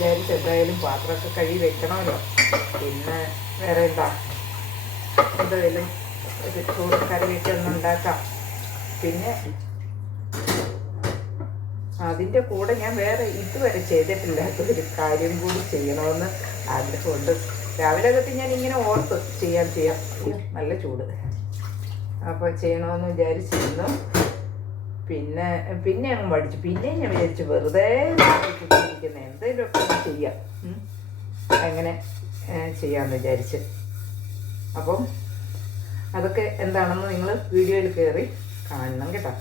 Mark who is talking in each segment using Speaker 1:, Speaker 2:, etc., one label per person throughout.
Speaker 1: വിചാരിച്ച് എന്തായാലും പാത്രമൊക്കെ കഴുകി വെക്കണമല്ലോ. പിന്നെ വേറെ എന്താ? എന്തായാലും ഒരു കറി കറിയൊക്കെ ഒന്ന് ഉണ്ടാക്കാം. പിന്നെ അതിന്റെ കൂടെ ഞാൻ വേറെ ഇതുവരെ ചെയ്തിട്ടില്ലാത്ത ഒരു കാര്യം കൂടി ചെയ്യണമെന്ന് ആഗ്രഹമുണ്ട്. രാവിലെ തൊട്ട് ഞാൻ ഇങ്ങനെ ഓർത്ത് ചെയ്യാൻ ചെയ്യാം. നല്ല ചൂട്. അപ്പോൾ ചെയ്യണമെന്ന് വിചാരിച്ചിരുന്നു. പിന്നെ പിന്നെ അങ്ങ് പഠിച്ചു. പിന്നെ ഞാൻ വിചാരിച്ചു വെറുതെ ഇരിക്കുന്ന. എന്തെങ്കിലുമൊക്കെ ചെയ്യാം. അങ്ങനെ ചെയ്യാമെന്ന് വിചാരിച്ച്. അപ്പം അതൊക്കെ എന്താണെന്ന് നിങ്ങൾ വീഡിയോയിൽ കയറി കാണണം കേട്ടോ.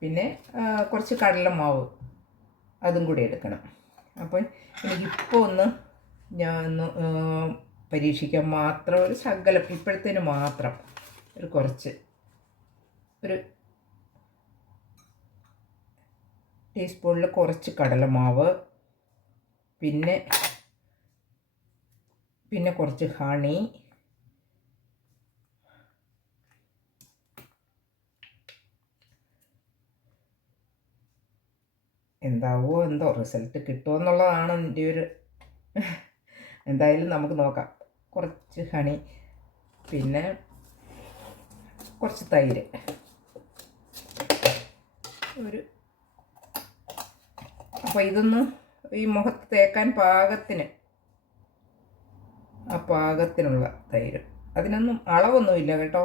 Speaker 1: പിന്നെ കുറച്ച് കടലമാവ് അതും കൂടി എടുക്കണം. അപ്പോൾ എനിക്കിപ്പോൾ ഒന്ന് ഞാൻ പരീക്ഷിക്കാൻ മാത്രം ഒരു ശകലം ഇപ്പോഴത്തേന് മാത്രം ഒരു കുറച്ച് ഒരു ടീസ്പൂണിൽ കുറച്ച് കടലമാവ് പിന്നെ പിന്നെ കുറച്ച് ഹണി എന്താവോ എന്തോ റിസൾട്ട് കിട്ടുമോ എന്നുള്ളതാണ് എന്റെ ഒരു എന്തായാലും നമുക്ക് നോക്കാം. കുറച്ച് ഹണി പിന്നെ കുറച്ച് തൈര്. ഒരു അപ്പോൾ ഇതൊന്ന് ഈ മുഖത്ത് തേക്കാൻ പാകത്തിന് ആ പാകത്തിനുള്ള തൈര്. അതിനൊന്നും അളവൊന്നുമില്ല കേട്ടോ.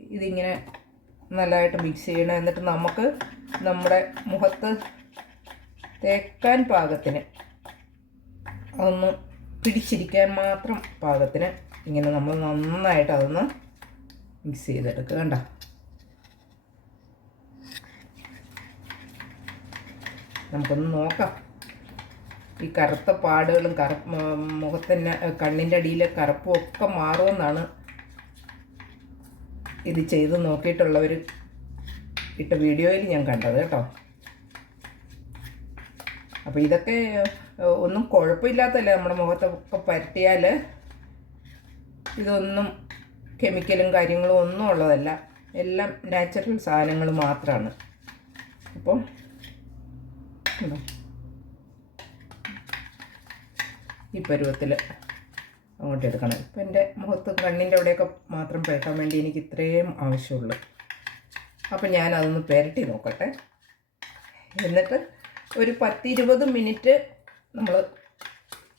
Speaker 1: ഇതിങ്ങനെ നല്ലതായിട്ട് മിക്സ് ചെയ്യണം. എന്നിട്ട് നമുക്ക് നമ്മുടെ മുഖത്ത് തേക്കാൻ പാകത്തിന് ഒന്ന് പിടിച്ചിരിക്കാൻ മാത്രം പാകത്തിന് ഇങ്ങനെ നമ്മൾ നന്നായിട്ട് അതൊന്ന് മിക്സ് ചെയ്തെടുക്കുക കണ്ട? നമുക്കൊന്ന് നോക്കാം. ഈ കറുത്ത പാടുകളും കറ മുഖത്തിന്റെ കണ്ണിന്റെ അടിയിലെ കറുപ്പും ഒക്കെ മാറുമെന്നാണ് ഇത് ചെയ്ത് നോക്കിയിട്ടുള്ളവർ ഇട്ട വീഡിയോയിൽ ഞാൻ കണ്ടത് കേട്ടോ. അപ്പോൾ ഇതൊക്കെ ഒന്നും കുഴപ്പമില്ലാത്തല്ലേ നമ്മുടെ മുഖത്തൊക്കെ പരട്ടിയാൽ ഇതൊന്നും കെമിക്കലും കാര്യങ്ങളും ഒന്നും ഉള്ളതല്ല. എല്ലാം നാച്ചുറൽ സാധനങ്ങൾ മാത്രമാണ് അപ്പം ഈ പരുവത്തിൽ അങ്ങോട്ട് എടുക്കണം. ഇപ്പം എന്റെ മുഖത്ത് കണ്ണിന്റെ അവിടെയൊക്കെ മാത്രം പെരട്ടാൻ വേണ്ടി എനിക്ക് ഇത്രയും ആവശ്യമുള്ളൂ. അപ്പം ഞാനതൊന്ന് പെരട്ടി നോക്കട്ടെ. എന്നിട്ട് ഒരു പത്തിരുപത് മിനിറ്റ് നമ്മൾ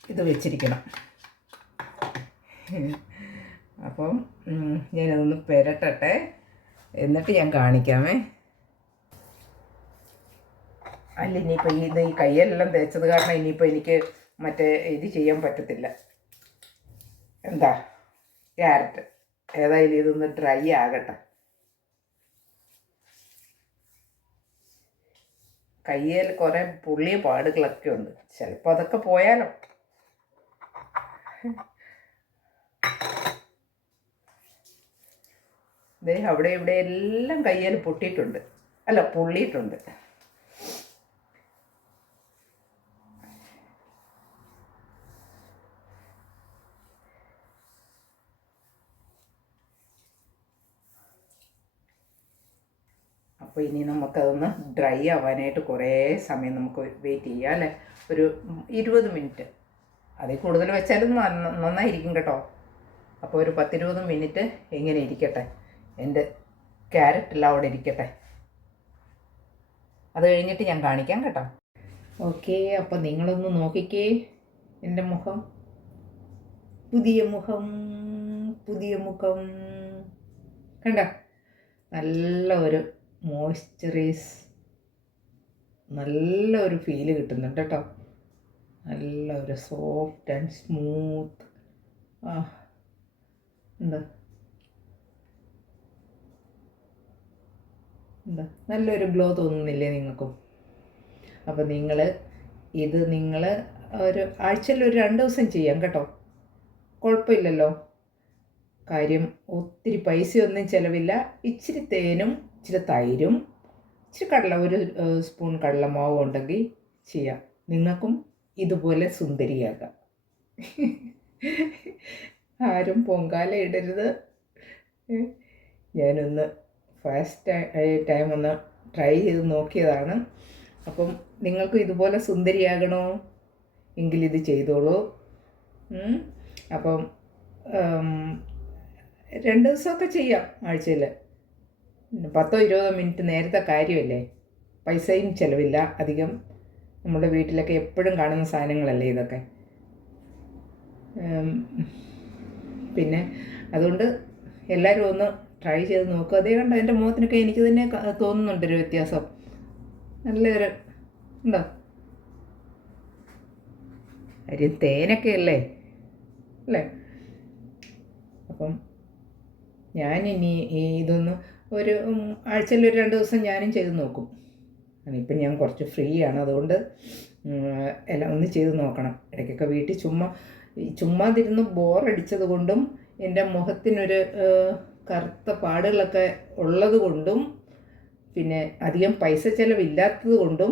Speaker 1: ഇത് വെച്ചിരിക്കണം. അപ്പം ഞാനതൊന്ന് പെരട്ടട്ടെ. എന്നിട്ട് ഞാൻ കാണിക്കാമേ. അല്ല ഇനിയിപ്പോൾ ഇത് ഈ കയ്യെല്ലാം തേച്ചത് കാരണം ഇനിയിപ്പോൾ എനിക്ക് മറ്റേ ഇത് ചെയ്യാൻ പറ്റത്തില്ല. എന്താ? ക്യാരറ്റ് ഏതായാലും ഇതൊന്ന് ഡ്രൈ ആകട്ടെ. കയ്യിൽ കുറേ പുള്ളിയ പാടുകളൊക്കെ ഉണ്ട്. ചിലപ്പോൾ അതൊക്കെ പോയാലോ. ദേ അവിടെ ഇവിടെ എല്ലാം കയ്യിൽ പൊട്ടിയിട്ടുണ്ട്. അല്ല പുള്ളിയിട്ടുണ്ട്. അപ്പോൾ ഇനി നമുക്കതൊന്ന് ഡ്രൈ ആവാനായിട്ട് കുറേ സമയം നമുക്ക് വെയിറ്റ് ചെയ്യാം അല്ലേ? ഒരു ഇരുപത് മിനിറ്റ് അതിൽ കൂടുതൽ വെച്ചാലും നന്ന- നന്നായിരിക്കും കേട്ടോ. അപ്പോൾ ഒരു പത്തിരുപത് മിനിറ്റ് എങ്ങനെ ഇരിക്കട്ടെ. എന്റെ ക്യാരറ്റെല്ലാം അവിടെ ഇരിക്കട്ടെ. അത് കഴിഞ്ഞിട്ട് ഞാൻ കാണിക്കാം കേട്ടോ. ഓക്കെ അപ്പോൾ നിങ്ങളൊന്ന് നോക്കിക്കേ എന്റെ മുഖം. പുതിയ മുഖം പുതിയ മുഖം. കണ്ട? നല്ല ഒരു മോയ്സ്ചറൈസ് നല്ലൊരു ഫീൽ കിട്ടുന്നുണ്ട് കേട്ടോ. നല്ല ഒരു സോഫ്റ്റ് ആൻഡ് സ്മൂത്ത്. ആ എന്താ? എന്താ? നല്ലൊരു ഗ്ലോ തോന്നുന്നില്ലേ നിങ്ങൾക്കും? അപ്പോൾ നിങ്ങൾ ഇത് നിങ്ങൾ ഒരു ആഴ്ചയിൽ ഒരു രണ്ട് ദിവസം ചെയ്യാം കേട്ടോ. കുഴപ്പമില്ലല്ലോ. കാര്യം ഒത്തിരി പൈസയൊന്നും ചിലവില്ല. ഇച്ചിരി തേനും ഇച്ചിരി തൈരും ഇച്ചിരി കടല ഒരു സ്പൂൺ കടലമാവും ഉണ്ടെങ്കിൽ ചെയ്യാം. നിങ്ങൾക്കും ഇതുപോലെ സുന്ദരിയാകാം. ആരും പൊങ്കാല ഇടരുത്? ഞാനൊന്ന് ഫസ്റ്റ് ടൈം ഒന്ന് ട്രൈ ചെയ്ത് നോക്കിയതാണ്. അപ്പം നിങ്ങൾക്കും ഇതുപോലെ സുന്ദരിയാകണോ? ഇത് ചെയ്തോളൂ. അപ്പം രണ്ട് ദിവസമൊക്കെ ചെയ്യാം ആഴ്ചയിൽ. പത്തോ ഇരുപതോ മിനിറ്റ് നേരത്തെ കാര്യമല്ലേ? പൈസയും ചിലവില്ല അധികം. നമ്മുടെ വീട്ടിലൊക്കെ എപ്പോഴും കാണുന്ന സാധനങ്ങളല്ലേ ഇതൊക്കെ? പിന്നെ അതുകൊണ്ട് എല്ലാവരും ഒന്ന് ട്രൈ ചെയ്ത് നോക്കുക അതേ കണ്ടോ എന്റെ മുഖത്തിനൊക്കെ എനിക്ക് തന്നെ തോന്നുന്നുണ്ടൊരു വ്യത്യാസം. നല്ലൊരു ഉണ്ടോ? അരി തേനൊക്കെ അല്ലേ? അല്ലേ? അപ്പം ഞാനിനി ഇതൊന്ന് ഒരു ആഴ്ചയിൽ ഒരു രണ്ട് ദിവസം ഞാനും ചെയ്ത് നോക്കും. ഇപ്പം ഞാൻ കുറച്ച് ഫ്രീ ആണ്. അതുകൊണ്ട് എല്ലാം ഒന്ന് ചെയ്ത് നോക്കണം. ഇടയ്ക്കൊക്കെ വീട്ടിൽ ചുമ്മാ ചുമ്മാ ചുമ്മാതിരുന്ന് ബോറടിച്ചത് കൊണ്ടും എന്റെ മുഖത്തിനൊരു കറുത്ത പാടുകളൊക്കെ ഉള്ളത് കൊണ്ടും പിന്നെ അധികം പൈസ ചിലവില്ലാത്തത് കൊണ്ടും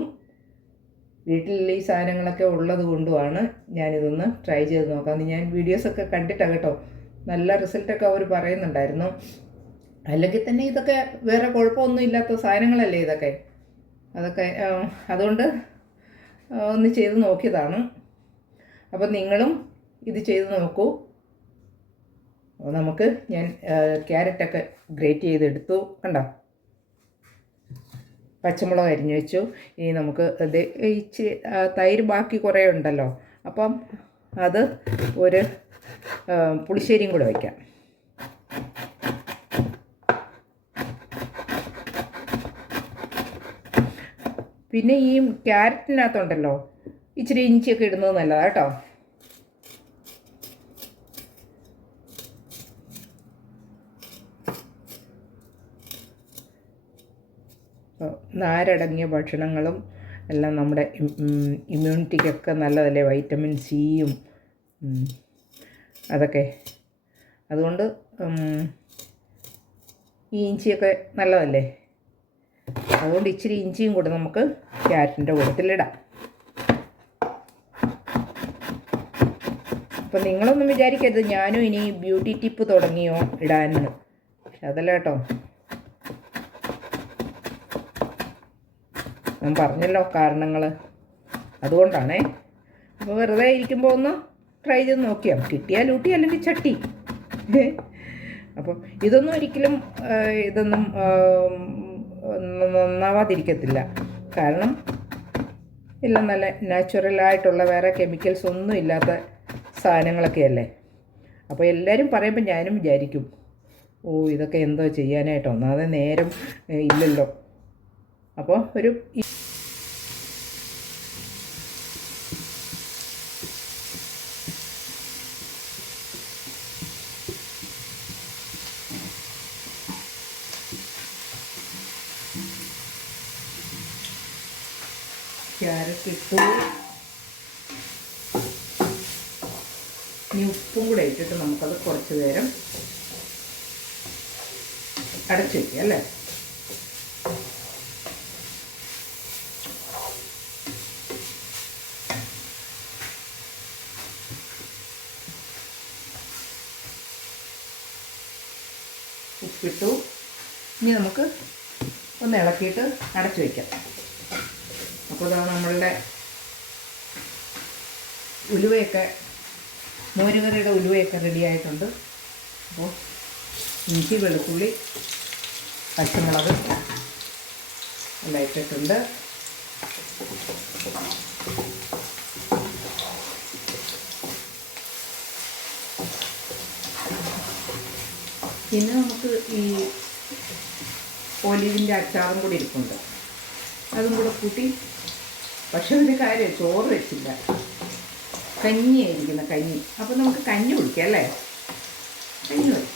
Speaker 1: വീട്ടിൽ ഈ സാധനങ്ങളൊക്കെ ഉള്ളത് കൊണ്ടുമാണ് ഞാനിതൊന്ന് ട്രൈ ചെയ്ത് നോക്കാം. ഞാൻ വീഡിയോസൊക്കെ കണ്ടിട്ടാണ് കേട്ടോ. നല്ല റിസൾട്ടൊക്കെ അവർ പറയുന്നുണ്ടായിരുന്നു. അല്ലെങ്കിൽ തന്നെ ഇതൊക്കെ വേറെ കുഴപ്പമൊന്നും ഇല്ലാത്ത സാധനങ്ങളല്ലേ ഇതൊക്കെ? അതൊക്കെ അതുകൊണ്ട് ഒന്ന് ചെയ്ത് നോക്കിയതാണ്. അപ്പം നിങ്ങളും ഇത് ചെയ്ത് നോക്കൂ. നമുക്ക് ഞാൻ ക്യാരറ്റൊക്കെ ഗ്രേറ്റ് ചെയ്തെടുത്തു. കണ്ടോ? പച്ചമുളക് അരിഞ്ഞു വെച്ചു. ഇനി നമുക്ക് ഇത് തൈര് ബാക്കി കുറേ ഉണ്ടല്ലോ. അപ്പം അത് ഒരു പുളിശ്ശേരിയും കൂടെ വയ്ക്കാം പിന്നെ ഈ ക്യാരറ്റിനകത്തുണ്ടല്ലോ. ഇച്ചിരി ഇഞ്ചിയൊക്കെ ഇടുന്നത് നല്ലതാണ് കേട്ടോ. നാരടങ്ങിയ ഭക്ഷണങ്ങളും എല്ലാം നമ്മുടെ ഇമ്മ്യൂണിറ്റിക്കൊക്കെ നല്ലതല്ലേ? വൈറ്റമിൻ സിയും അതൊക്കെ. അതുകൊണ്ട് ഈ ഇഞ്ചിയൊക്കെ നല്ലതല്ലേ? അതുകൊണ്ട് ഇച്ചിരി ഇഞ്ചിയും കൂടെ നമുക്ക് ക്യാരറ്റിന്റെ കൂട്ടത്തിലിടാം. അപ്പം നിങ്ങളൊന്നും വിചാരിക്കരുത് ഞാനും ഇനി ബ്യൂട്ടി ടിപ്പ് തുടങ്ങിയോ ഇടാനെന്ന്. പക്ഷെ അതല്ല കേട്ടോ. ഞാൻ പറഞ്ഞല്ലോ കാരണങ്ങൾ അതുകൊണ്ടാണേ. അപ്പോൾ വെറുതെ ഇരിക്കുമ്പോൾ ഒന്ന് ട്രൈ ചെയ്ത് നോക്കിയാൽ കിട്ടിയാൽ ഊട്ടി അല്ലെങ്കിൽ ചട്ടി. അപ്പം ഇതൊന്നും ഒരിക്കലും ഇതൊന്നും നന്നാവാതിരിക്കത്തില്ല. കാരണം എല്ലാം നല്ല നാച്ചുറലായിട്ടുള്ള വേറെ കെമിക്കൽസ് ഒന്നും ഇല്ലാത്ത സാധനങ്ങളൊക്കെയല്ലേ? അപ്പോൾ എല്ലാവരും പറയുമ്പോൾ ഞാനും വിചാരിക്കും ഓ ഇതൊക്കെ എന്തോ ചെയ്യാനായിട്ടോ? ഒന്നാതെ നേരം ഇല്ലല്ലോ. അപ്പോൾ ഒരു ഈ- ഇനി ഉപ്പും കൂടെ ഇട്ടിട്ട് നമുക്കത് കുറച്ച് നേരം അടച്ചു വയ്ക്കുക അല്ലേ? ഉപ്പിട്ടു. ഇനി നമുക്ക് ഒന്ന് ഇളക്കിയിട്ട് അടച്ചു വയ്ക്കാം അപ്പോൾ ഇതാണ് നമ്മളുടെ ഉലുവയൊക്കെ മോരുകറിയുടെ ഉലുവയൊക്കെ റെഡിയായിട്ടുണ്ട് അപ്പോൾ ഇഞ്ചി വെളുത്തുള്ളി പച്ചമുളക് എല്ലാം ഇട്ടിട്ടുണ്ട്. പിന്നെ നമുക്ക് ഈ ഒലിവിന്റെ അച്ചാറും കൂടി ഇരിപ്പുണ്ട്. അതും കൂടെ കൂട്ടി. പക്ഷേ ഒരു കാര്യം ചോറ് വെച്ചില്ല. കഞ്ഞിയായിരിക്കുന്ന കഞ്ഞി. അപ്പോൾ നമുക്ക് കഞ്ഞി കുടിക്കാം അല്ലേ കഞ്ഞി മതി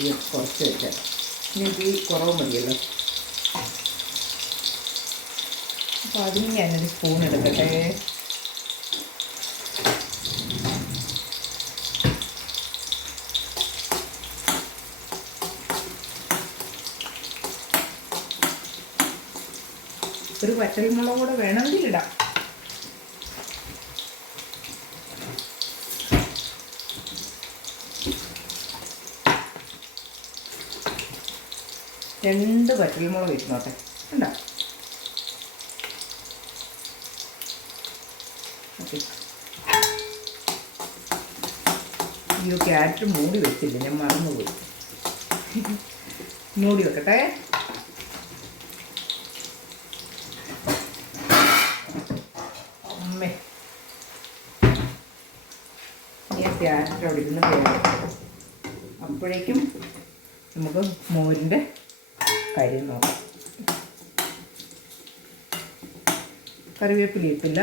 Speaker 1: ഈ കുറച്ച് വെച്ചാൽ ഇനി തീ കുറവ് മതിയല്ലോ അപ്പോൾ അതിന് ഞാനൊരു സ്പൂൺ എടുക്കട്ടെ ഒരു പച്ചമുളക് കൂടെ വേണമെങ്കിൽ ഇടാം രണ്ട് പച്ചമുളക് ഇരുന്നോട്ടെ ഉണ്ടോ ഓക്കെ. അയ്യോ ക്യാരറ്റ് മൂടി വെച്ചില്ല? ഞാൻ മറന്നുപോയി. മൂടി വെക്കട്ടെ. അമ്മേ. ഞാൻ ക്യാരറ്റ് അവിടെ ഇരുന്ന് അപ്പോഴേക്കും നമുക്ക് മോരിന്റെ കാര്യം നോക്കാം. കറിവേപ്പില ഇട്ടില്ല.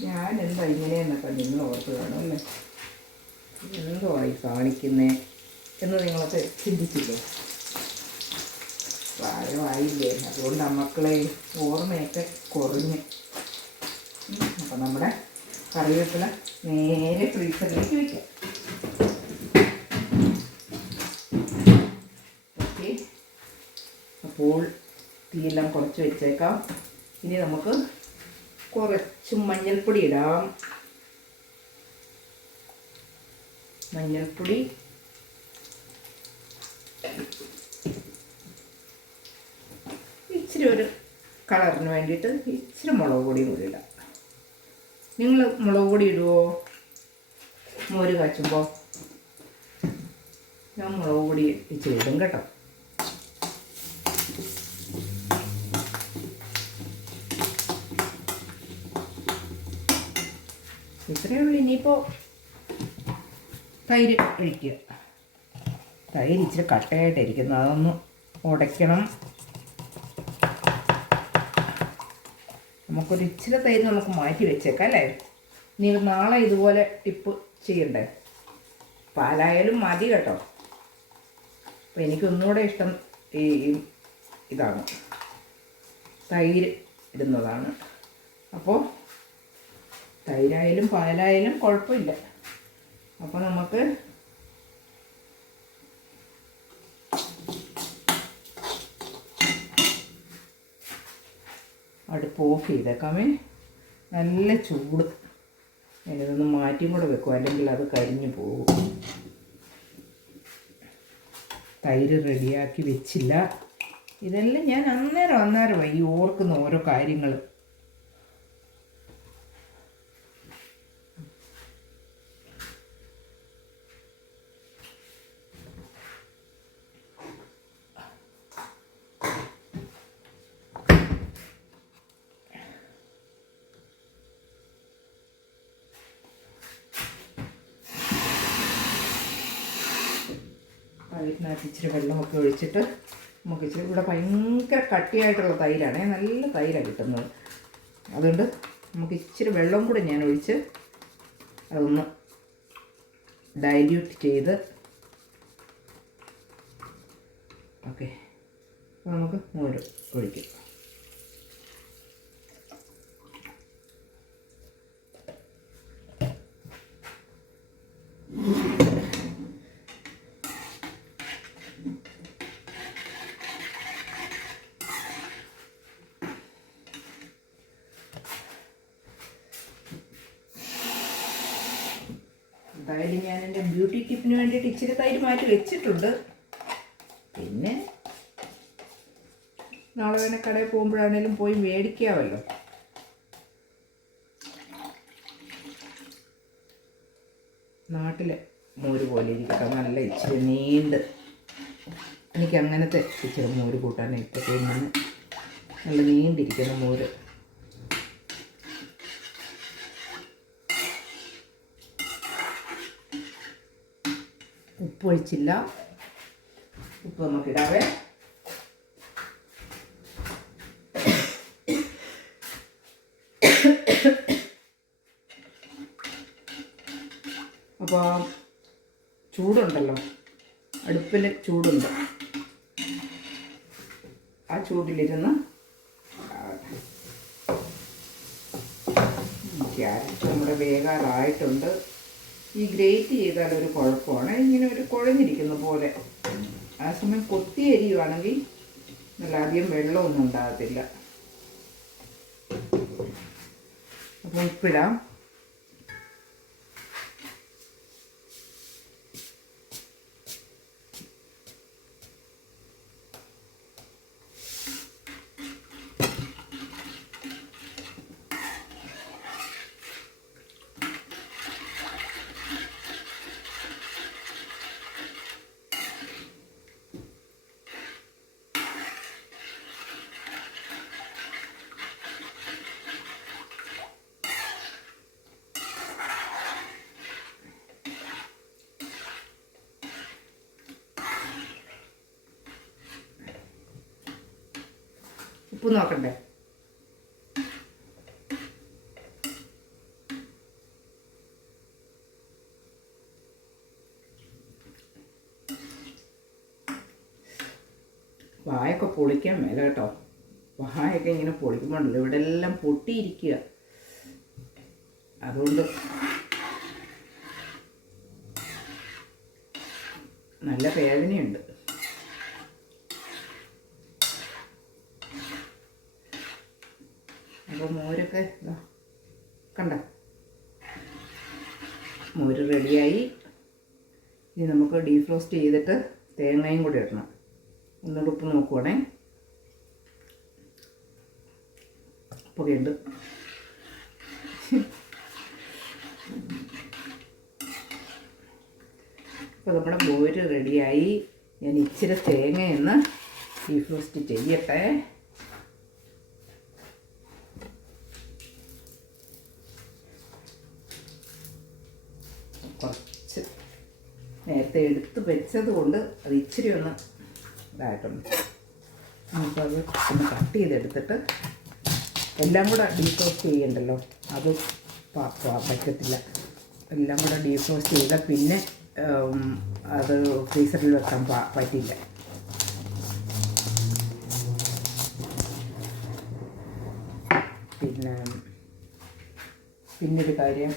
Speaker 1: ഞാൻ എന്താ ഇങ്ങനെയെന്നൊക്കെ നിങ്ങൾ ഓർത്ത് കാണും അല്ലേ? ആയി കാണിക്കുന്നേ എന്ന് നിങ്ങളൊക്കെ ചിന്തിച്ചില്ലേ? പ്രായമായില്ലേ. അതുകൊണ്ട് മക്കളെ ഓർമ്മയൊക്കെ കുറഞ്ഞ്. അപ്പം നമ്മുടെ കറിവേപ്പില നേരെ ഫ്രീസറിലേക്ക് വയ്ക്കാം ഓക്കെ. അപ്പോൾ തീയെല്ലാം കുറച്ച് വെച്ചേക്കാം. ഇനി നമുക്ക് കുറച്ച് മഞ്ഞൾപ്പൊടി ഇടാം. മഞ്ഞൾപ്പൊടി. ഇച്ചിരി ഒരു കളറിന് വേണ്ടിയിട്ട് ഇച്ചിരി മുളക് പൊടിയും കൂടി ഇടാം. നിങ്ങൾ മുളക് പൊടി ഇടുമോ മോര് കാച്ചുമ്പോൾ ഞാൻ മുളക് പൊടി ഇച്ചിരി കേട്ടോ. ഇത്രയേ ഉള്ളൂ. ഇനിയിപ്പോൾ തൈര് ഒഴിക്കുക. തൈര് ഇച്ചിരി കട്ടയായിട്ടിരിക്കുന്നു. അതൊന്ന് ഉടയ്ക്കണം. നമുക്കൊരു ഇച്ചിരി തൈര് നമുക്ക് മാറ്റി വെച്ചേക്കാം അല്ലേ? ഇനി നാളെ ഇതുപോലെ ടിപ്പ് ചെയ്യണ്ടേ? പാലായാലും മതി കേട്ടോ. അപ്പം എനിക്കൊന്നുകൂടെ ഇഷ്ടം ഈ ഇതാണ്. തൈര് ഇടുന്നതാണ്. അപ്പോൾ തൈരായാലും പാലായാലും കുഴപ്പമില്ല. അപ്പോൾ നമുക്ക് അടുപ്പ് ഓഫ് ചെയ്തേക്കാമേ. നല്ല ചൂട്. ഞാനിതൊന്ന് മാറ്റിയും കൂടെ വെക്കും. അല്ലെങ്കിൽ അത് കരിഞ്ഞു പോകും. തൈര് റെഡിയാക്കി വെച്ചില്ല. ഇതെല്ലാം ഞാൻ അന്നേരം അന്നേരമായി ഈ ഓർക്കുന്ന ഓരോ കാര്യങ്ങൾ. തൈരിനകത്ത് ഇച്ചിരി വെള്ളമൊക്കെ ഒഴിച്ചിട്ട് നമുക്ക് ഇച്ചിരി ഇവിടെ ഭയങ്കര കട്ടിയായിട്ടുള്ള തൈരാണ്. നല്ല തൈരാണ് കിട്ടുന്നത്. അതുകൊണ്ട് നമുക്ക് ഇച്ചിരി വെള്ളം കൂടെ ഞാൻ ഒഴിച്ച് അതൊന്ന് ഡൈല്യൂട്ട് ചെയ്ത് ഓക്കെ. നമുക്ക് മോര് ഒഴിക്കും. എന്തായാലും ഞാൻ എന്റെ ബ്യൂട്ടി ടിപ്പിന് വേണ്ടിയിട്ട് ഇച്ചിരി തൈര് മാറ്റി വെച്ചിട്ടുണ്ട്. പിന്നെ നാളെ വേണേൽ കടയിൽ പോകുമ്പോഴാണേലും പോയി മേടിക്കാമല്ലോ. നാട്ടിലെ മോര് പോലെ ഇരിക്കട്ടെ. നല്ല ഇച്ചിരി നീണ്ട്. എനിക്ക് അങ്ങനത്തെ ഇച്ചിരി മോര് കൂട്ടാൻ ഇപ്പോഴത്തേക്കും നല്ല നീണ്ടിരിക്കുന്ന മോര്. ഉപ്പ് ഒഴിച്ചില്ല ഉപ്പ് നമുക്കിടാവേ. അപ്പോൾ ചൂടുണ്ടല്ലോ. അടുപ്പിൽ ചൂടുണ്ട്. ആ ചൂടിലിരുന്ന് നമ്മുടെ വേകാറായിട്ടുണ്ട്. ഈ ഗ്രേറ്റ് ചെയ്താൽ ഒരു കുഴപ്പമാണ്. ഇങ്ങനെ ഒരു കുഴഞ്ഞിരിക്കുന്ന പോലെ. ആ സമയം കൊത്തി അരിയുവാണെങ്കിൽ നല്ല അധികം വെള്ളമൊന്നും ഉണ്ടാകത്തില്ല. അപ്പം ഉപ്പിടാം ഉപ്പ് നോക്കണ്ടേ? വായൊക്കെ പൊളിക്കാൻ മേല കേട്ടോ. വായൊക്കെ ഇങ്ങനെ പൊളിക്കുമ്പോണ്ടല്ലോ ഇവിടെ എല്ലാം പൊട്ടിയിരിക്കുക. അതുകൊണ്ട് നല്ല വേദനയുണ്ട് അപ്പോൾ മോരൊക്കെ ഇതാ കണ്ട മോര് റെഡിയായി ഇനി നമുക്ക് ഡീഫ്രോസ്റ്റ് ചെയ്തിട്ട് തേങ്ങയും കൂടി ഇടണം. ഒന്നുകൂടി ഉപ്പ് നോക്കുവാണേ. പുകയുണ്ട് അപ്പോൾ നമ്മുടെ ബോര് റെഡിയായി ഞാൻ ഇച്ചിരി തേങ്ങയെന്ന് തേങ്ങയൊന്ന് ഡീഫ്രോസ്റ്റ് ചെയ്യട്ടെ. എടുത്ത് വെച്ചത് കൊണ്ട് അത് ഇച്ചിരി ഒന്ന് ഇതായിട്ടുണ്ട്. നമുക്ക് ഒന്ന് കട്ട് ചെയ്തെടുത്തിട്ട് എല്ലാം കൂടെ ഡീഫ്രോസ്റ്റ് ചെയ്യണ്ടല്ലോ? അത് പറ്റത്തില്ല. എല്ലാം കൂടെ ഡീഫ്രോസ്റ്റ് ചെയ്ത പിന്നെ അത് ഫ്രീസറിൽ വെക്കാൻ പറ്റില്ല. പിന്നെ പിന്നൊരു കാര്യം.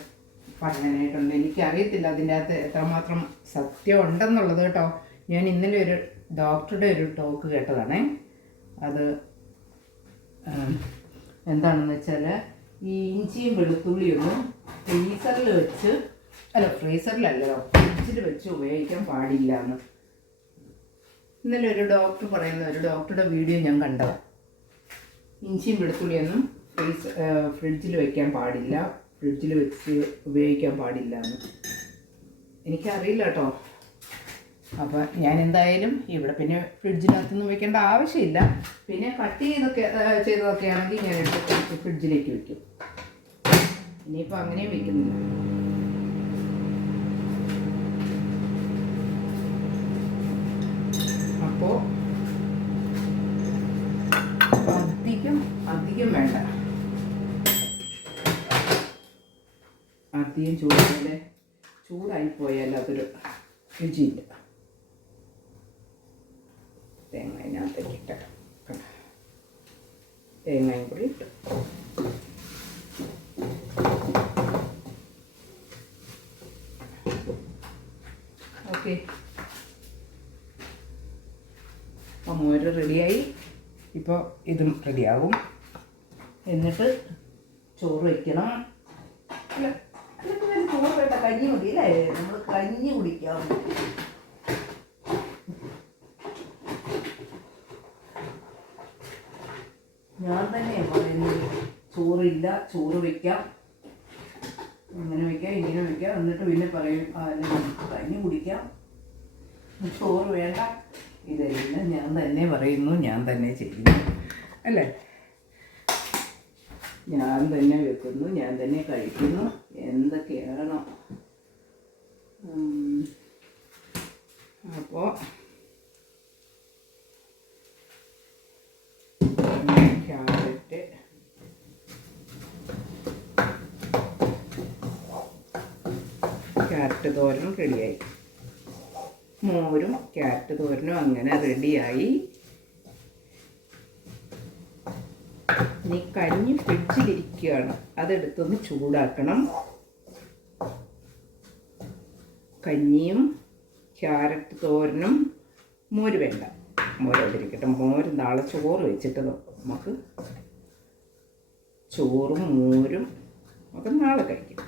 Speaker 1: പറയാനായിട്ടുണ്ട് എനിക്കറിയത്തില്ല അതിന്റെ അകത്ത് എത്രമാത്രം സത്യം ഉണ്ടെന്നുള്ളത് കേട്ടോ. ഞാൻ ഇന്നലെ ഒരു ഡോക്ടറുടെ ഒരു ടോക്ക് കേട്ടതാണേ. അത് എന്താണെന്ന് വെച്ചാൽ ഈ ഇഞ്ചിയും വെളുത്തുള്ളിയൊന്നും ഫ്രീസറിൽ വെച്ച് അല്ല ഫ്രീസറിലല്ലോ ഫ്രിഡ്ജിൽ വെച്ച് ഉപയോഗിക്കാൻ പാടില്ല എന്ന് ഇന്നലെ ഒരു ഡോക്ടർ പറയുന്ന ഒരു ഡോക്ടറുടെ വീഡിയോ ഞാൻ കണ്ടതാണ് ഇഞ്ചിയും വെളുത്തുള്ളിയൊന്നും ഫ്രീസ് ഫ്രിഡ്ജിൽ വയ്ക്കാൻ പാടില്ല. ഫ്രിഡ്ജിൽ വെച്ച് ഉപയോഗിക്കാൻ പാടില്ല എന്ന് എനിക്കറിയില്ല കേട്ടോ അപ്പോൾ ഞാൻ എന്തായാലും ഇവിടെ പിന്നെ ഫ്രിഡ്ജിനകത്തൊന്നും വെക്കേണ്ട ആവശ്യമില്ല. പിന്നെ കട്ട് ചെയ്തൊക്കെ ചെയ്തതൊക്കെ ആണെങ്കിൽ ഞാൻ എടുത്ത് ഫ്രിഡ്ജിലേക്ക് വെക്കും. ഇനിയിപ്പോൾ അങ്ങനെയും വെക്കുന്നില്ല. അപ്പോൾ അധികം അധികം വേണ്ട ചൂടായാലേ ചൂടായി പോയാലും അതൊരു രുചിയില്ല. തേങ്ങ അതിനകത്തേക്ക് തേങ്ങയും കൂടി ഇട്ടു. ഓക്കെ. അപ്പോൾ മോര് റെഡിയായി. ഇപ്പോൾ ഇതും റെഡിയാകും. എന്നിട്ട് ചോറ് വയ്ക്കണം അല്ല? കഞ്ഞി മതി അല്ലേ നമ്മൾ കഞ്ഞി കുടിക്കാം. ഞാൻ തന്നെ പറയുന്നത്. ചോറില്ല ചോറ് വെക്കാം. അങ്ങനെ വെക്കാം ഇങ്ങനെ വെക്കാം. എന്നിട്ട് പിന്നെ പറയും കഞ്ഞി കുടിക്കാം. ചോറ് വേണ്ട. ഇതെല്ലാം ഞാൻ തന്നെ പറയുന്നു ഞാൻ തന്നെ ചെയ്യുന്നു. അല്ലേ? ഞാൻ തന്നെ വെക്കുന്നു ഞാൻ തന്നെ കഴിക്കുന്നു. എന്തൊക്കെയാണോ. അപ്പോൾ ക്യാരറ്റ്. ക്യാരറ്റ് തോരനും റെഡിയായി. മോരും ക്യാരറ്റ് തോരനും അങ്ങനെ റെഡിയായി. ഇനി കഞ്ഞി ഫ്രിഡ്ജിലിരിക്കുകയാണ്. അതെടുത്തൊന്ന് ചൂടാക്കണം. കഞ്ഞിയും ക്യാരറ്റ് തോരനും മോര് വേണ്ട. മോര് അവിടെ ഇരിക്കട്ടെ. മോര് നാളെ ചോറ് വെച്ചിട്ട് നമുക്ക് ചോറും മോരും ഒക്കെ നാളെ കഴിക്കും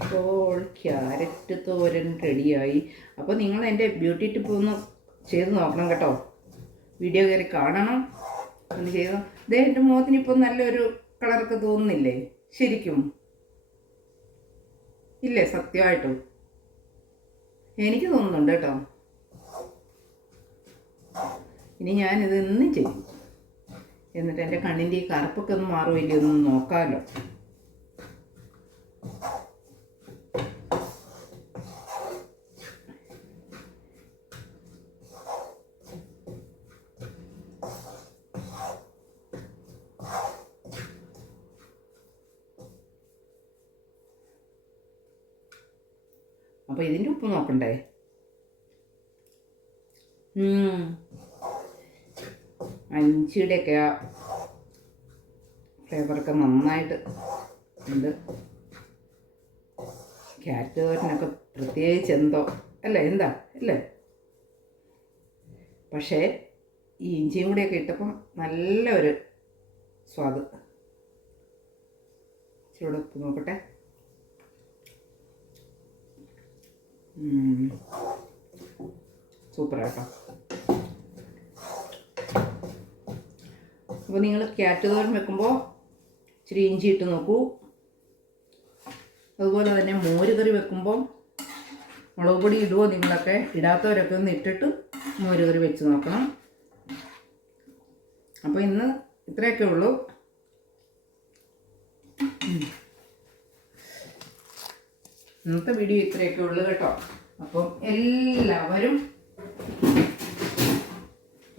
Speaker 1: അപ്പോൾ ക്യാരറ്റ് തോരൻ റെഡിയായി. അപ്പോൾ നിങ്ങൾ എന്റെ ബ്യൂട്ടി ടിപ്പ് ഒന്ന് ചെയ്ത് നോക്കണം കേട്ടോ. വീഡിയോ കയറി കാണണം. ഒന്ന് ചെയ്ത്. ദേ എന്റെ മുഖത്തിന് ഇപ്പോൾ നല്ലൊരു കളറൊക്കെ തോന്നുന്നില്ലേ? ശരിക്കും. ഇല്ലേ? സത്യമായിട്ടും. എനിക്ക് തോന്നുന്നുണ്ട് കേട്ടോ. ഇനി ഞാനിത് ഇന്നും ചെയ്യും എന്നിട്ട് എന്റെ കണ്ണിന്റെ ഈ കറുപ്പൊക്കെ ഒന്ന് മാറുമില്ലേ ഒന്ന് നോക്കാമല്ലോ അപ്പോൾ ഇതിന്റെ ഉപ്പ് നോക്കണ്ടേ? ഉം. അഞ്ചിയുടെയൊക്കെ ആ ഫ്ലേവറൊക്കെ നന്നായിട്ട് ഉണ്ട്. ക്യാരറ്റ് തോരനൊക്കെ പ്രത്യേകിച്ച് എന്തോ അല്ലേ? എന്താ? അല്ലേ? പക്ഷേ ഈ ഇഞ്ചിയും കൂടിയൊക്കെ ഇട്ടപ്പം നല്ല ഒരു സ്വാദ്. ഇച്ചിരി ഉപ്പ് നോക്കട്ടെ. സൂപ്പറാട്ടോ അപ്പോൾ നിങ്ങൾ ക്യാറ്റ് തോരൻ വെക്കുമ്പോൾ ഇച്ചിരി ഇഞ്ചി ഇട്ട് നോക്കൂ. അതുപോലെ തന്നെ മോര് കറി വെക്കുമ്പോൾ മുളക് പൊടി ഇടുമോ നിങ്ങളൊക്കെ ഇടാത്തവരൊക്കെ ഒന്ന് ഇട്ടിട്ട് മോര് കറി വെച്ച് നോക്കണം. അപ്പോൾ ഇന്ന് ഇത്രയൊക്കെ ഉള്ളൂ. ഇന്നത്തെ വീഡിയോ ഇത്രയൊക്കെ ഉള്ളു കേട്ടോ. അപ്പം എല്ലാവരും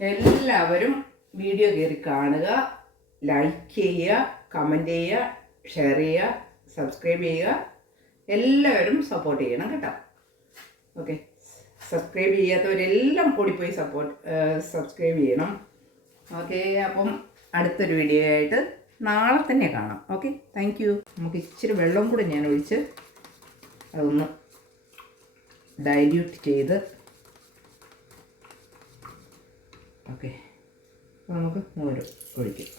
Speaker 1: എല്ലാവരും വീഡിയോ കയറി കാണുക ലൈക്ക് ചെയ്യുക കമന്റ് ചെയ്യുക ഷെയർ ചെയ്യുക സബ്സ്ക്രൈബ് ചെയ്യുക. എല്ലാവരും സപ്പോർട്ട് ചെയ്യണം കേട്ടോ. ഓക്കെ സബ്സ്ക്രൈബ് ചെയ്യാത്തവരെല്ലാം ഓടിപ്പോയി സപ്പോർട്ട് സബ്സ്ക്രൈബ് ചെയ്യണം. ഓക്കെ അപ്പം അടുത്തൊരു വീഡിയോ ആയിട്ട് നാളെ തന്നെ കാണാം. ഓക്കെ താങ്ക് യു നമുക്ക് ഇച്ചിരി വെള്ളം കൂടെ ഞാൻ ഒഴിച്ച് അതൊന്ന് ഡൈല്യൂട്ട് ചെയ്ത്. ഓക്കെ നമുക്ക് മോര് ഒഴിക്കാം.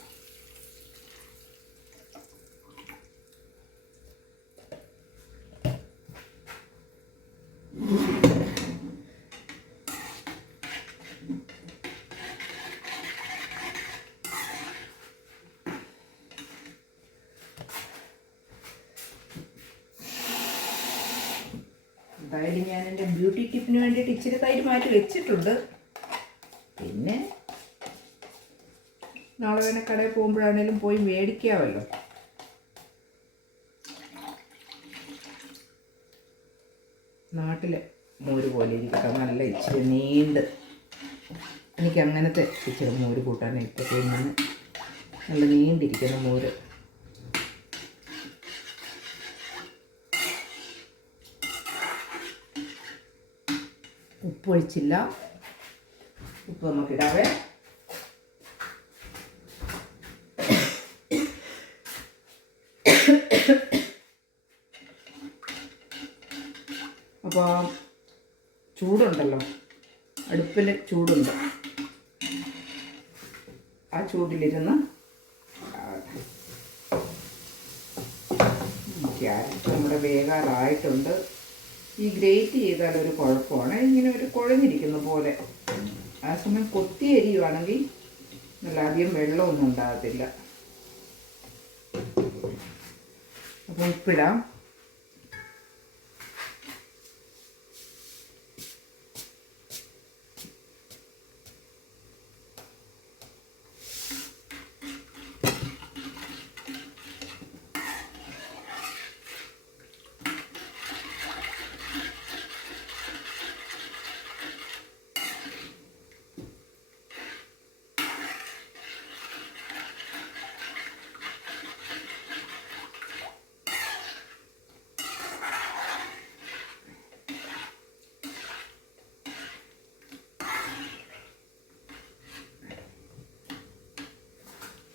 Speaker 1: എന്തായാലും ഞാൻ എന്റെ ബ്യൂട്ടി ടിപ്പിന് വേണ്ടിയിട്ട് ഇച്ചിരി തൈര് മാറ്റി വെച്ചിട്ടുണ്ട്. പിന്നെ നാളെ വേണേ കടയിൽ പോകുമ്പോഴാണേലും പോയി മേടിക്കാമല്ലോ. നാട്ടിലെ മോര് പോലെ ഇരിക്കട്ടെ. നല്ല ഇച്ചിരി നീണ്ട്. എനിക്ക് അങ്ങനത്തെ ഇച്ചിരി മോര് കൂട്ടാനായിട്ട് തോന്നുന്നു നല്ല നീണ്ടിരിക്കുന്ന മോര്. ഉപ്പ് ഒഴിച്ചില്ല. ഉപ്പ് നമുക്കിടാവേ. അപ്പോൾ ചൂടുണ്ടല്ലോ. അടുപ്പിൽ ചൂടുണ്ട്. ആ ചൂടിലിരുന്ന് നമ്മുടെ വേകാറായിട്ടുണ്ട്. ഈ ഗ്രേറ്റ് ചെയ്താൽ ഒരു കുഴപ്പമാണ്. ഇങ്ങനെ ഒരു കുഴഞ്ഞിരിക്കുന്ന പോലെ. ആ സമയം കൊത്തി അരിയുവാണെങ്കിൽ നല്ല അധികം വെള്ളമൊന്നും ഉണ്ടാകത്തില്ല. അപ്പോൾ ഉപ്പിടാം.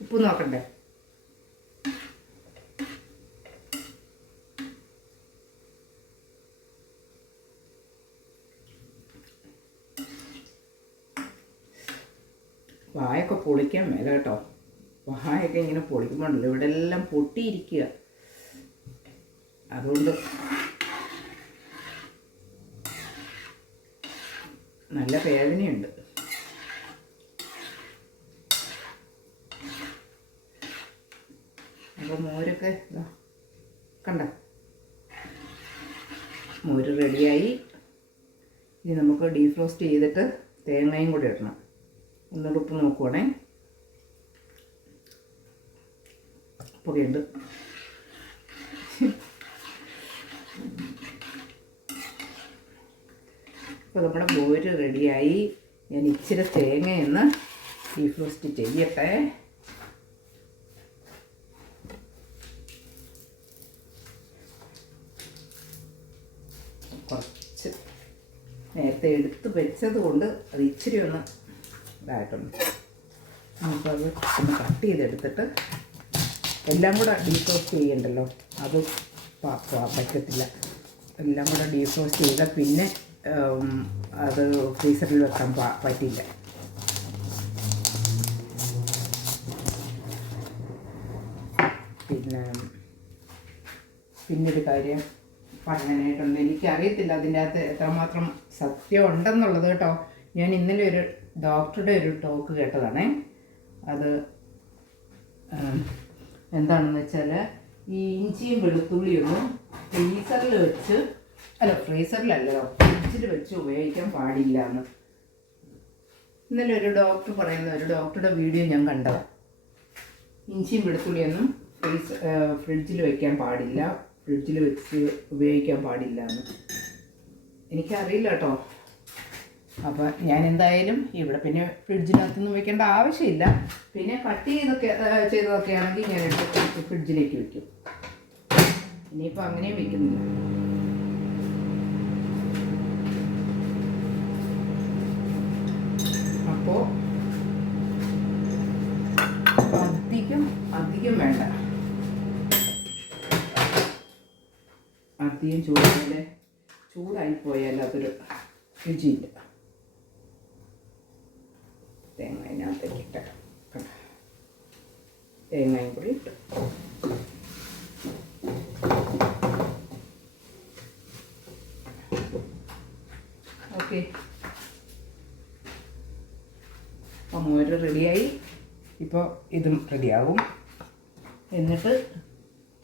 Speaker 1: ഉപ്പ് നോക്കണ്ടേ? വായൊക്കെ പൊളിക്കാൻ മേല കേട്ടോ. വായൊക്കെ ഇങ്ങനെ പൊളിക്കുമ്പോണ്ടല്ലോ. ഇവിടെ എല്ലാം പൊട്ടിയിരിക്കുക. അതുകൊണ്ട് നല്ല വേദനയുണ്ട് അപ്പോൾ മോരൊക്കെ ഇതാ കണ്ട മോര് റെഡിയായി ഇനി ഡീഫ്രോസ്റ്റ് ചെയ്തിട്ട് തേങ്ങയും കൂടി ഇടണം. ഒന്നുകൂടെ ഉപ്പ് നോക്കുവാണേ. പുകയുണ്ട് അപ്പോൾ നമ്മുടെ മോര് റെഡിയായി ഞാൻ ഇച്ചിരി തേങ്ങയൊന്ന് ഡീഫ്രോസ്റ്റ് ചെയ്യട്ടെ കുറച്ച് നേരത്തെ എടുത്ത് വെച്ചത് കൊണ്ട് അത് ഇച്ചിരി ഒന്ന് ഇതായിട്ടുണ്ട്. നമുക്കത് ഒന്ന് കട്ട് ചെയ്തെടുത്തിട്ട് എല്ലാം കൂടെ ഡീഫ്രോസ്റ്റ് ചെയ്യണ്ടല്ലോ? അത് പറ്റത്തില്ല. എല്ലാം കൂടെ ഡീഫ്രോസ്റ്റ് ചെയ്താൽ പിന്നെ അത് ഫ്രീസറിൽ വെക്കാൻ പാ പറ്റില്ല. പിന്നെ പിന്നൊരു കാര്യം. പറയാനായിട്ടുണ്ട്. എനിക്കറിയത്തില്ല അതിന്റെ അകത്ത് എത്രമാത്രം സത്യം ഉണ്ടെന്നുള്ളത് കേട്ടോ. ഞാൻ ഇന്നലെ ഒരു ഡോക്ടറുടെ ഒരു ടോക്ക് കേട്ടതാണേ. അത് എന്താണെന്ന് വെച്ചാൽ ഈ ഇഞ്ചിയും വെളുത്തുള്ളിയൊന്നും ഫ്രീസറിൽ വെച്ച് അല്ല ഫ്രീസറിലല്ലോ ഫ്രിഡ്ജിൽ വെച്ച് ഉപയോഗിക്കാൻ പാടില്ല എന്ന് ഇന്നലെ ഒരു ഡോക്ടർ പറയുന്ന ഒരു ഡോക്ടറുടെ വീഡിയോ ഞാൻ കണ്ടതാണ് ഇഞ്ചിയും വെളുത്തുള്ളിയൊന്നും ഫ്രീസ് ഫ്രിഡ്ജിൽ വയ്ക്കാൻ പാടില്ല. ഫ്രിഡ്ജിൽ വെച്ച് ഉപയോഗിക്കാൻ പാടില്ല എന്ന് എനിക്കറിയില്ല കേട്ടോ അപ്പോൾ ഞാൻ എന്തായാലും ഇവിടെ പിന്നെ ഫ്രിഡ്ജിനകത്തൊന്നും വെക്കേണ്ട ആവശ്യമില്ല. പിന്നെ കട്ട് ചെയ്തൊക്കെ ചെയ്തതൊക്കെ ആണെങ്കിൽ ഞാൻ എടുത്ത് ഫ്രിഡ്ജിലേക്ക് വെക്കും. ഇനിയിപ്പോൾ അങ്ങനെയും വെക്കുന്നില്ല. അപ്പോൾ അധികം അധികം വേണ്ട. അധികം ചൂടായാലേ ചൂടായി പോയാൽ അതൊരു രുചിയില്ല. തേങ്ങ അതിനകത്തേക്ക് ഇട്ട തേങ്ങയും കൂടി ഇട്ടു. ഓക്കെ. അപ്പോൾ മോര് റെഡിയായി. ഇപ്പോൾ ഇതും റെഡിയാവും. എന്നിട്ട്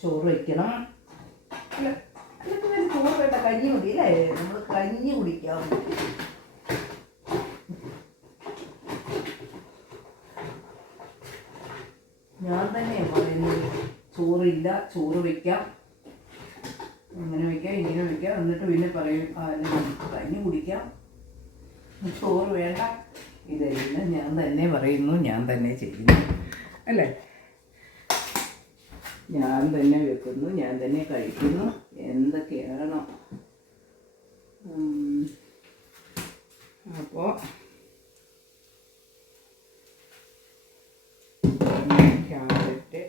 Speaker 1: ചോറ് വയ്ക്കണം അല്ല അതൊക്കെ വേറെ ചോറ് വേണ്ട കഞ്ഞി മതി അല്ലേ നമ്മൾ കഞ്ഞി കുടിക്കാം. ഞാൻ തന്നെയാണ് പറയുന്നത് ചോറില്ല ചോറ് വെക്കാം. അങ്ങനെ വെക്കാം ഇങ്ങനെ വയ്ക്കാം എന്നിട്ട് പിന്നെ പറയും കഞ്ഞി കുടിക്കാം. ചോറ് വേണ്ട. ഇതെല്ലാം ഞാൻ തന്നെ പറയുന്നു. ഞാൻ തന്നെ ചെയ്യുന്നു. അല്ലേ? ഞാൻ തന്നെ വെക്കുന്നു. ഞാൻ തന്നെ കഴിക്കുന്നു. എന്തൊക്കെയാണോ അപ്പോൾ ക്യാരറ്റ്.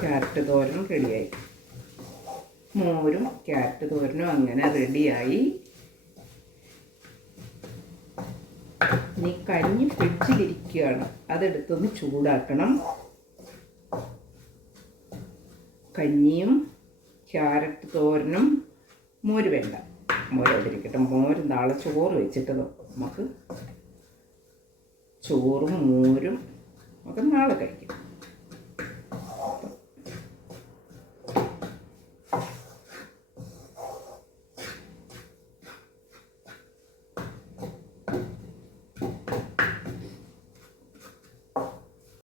Speaker 1: ക്യാരറ്റ് തോരൻ റെഡിയായി. മോരും ക്യാരറ്റ് തോരനും അങ്ങനെ റെഡിയായി. ഇനി കഞ്ഞി ഫ്രിഡ്ജിലിരിക്കുകയാണ്. അതെടുത്തൊന്ന് ചൂടാക്കണം. കഞ്ഞിയും ക്യാരറ്റ് തോരനും മോര് വേണ്ട മോര് അതിരിക്കട്ടെ ഇരിക്കട്ടെ മോര് നാളെ ചോറ് വെച്ചിട്ട് നമുക്ക് ചോറും മോരും ഒക്കെ നാളെ കഴിക്കും.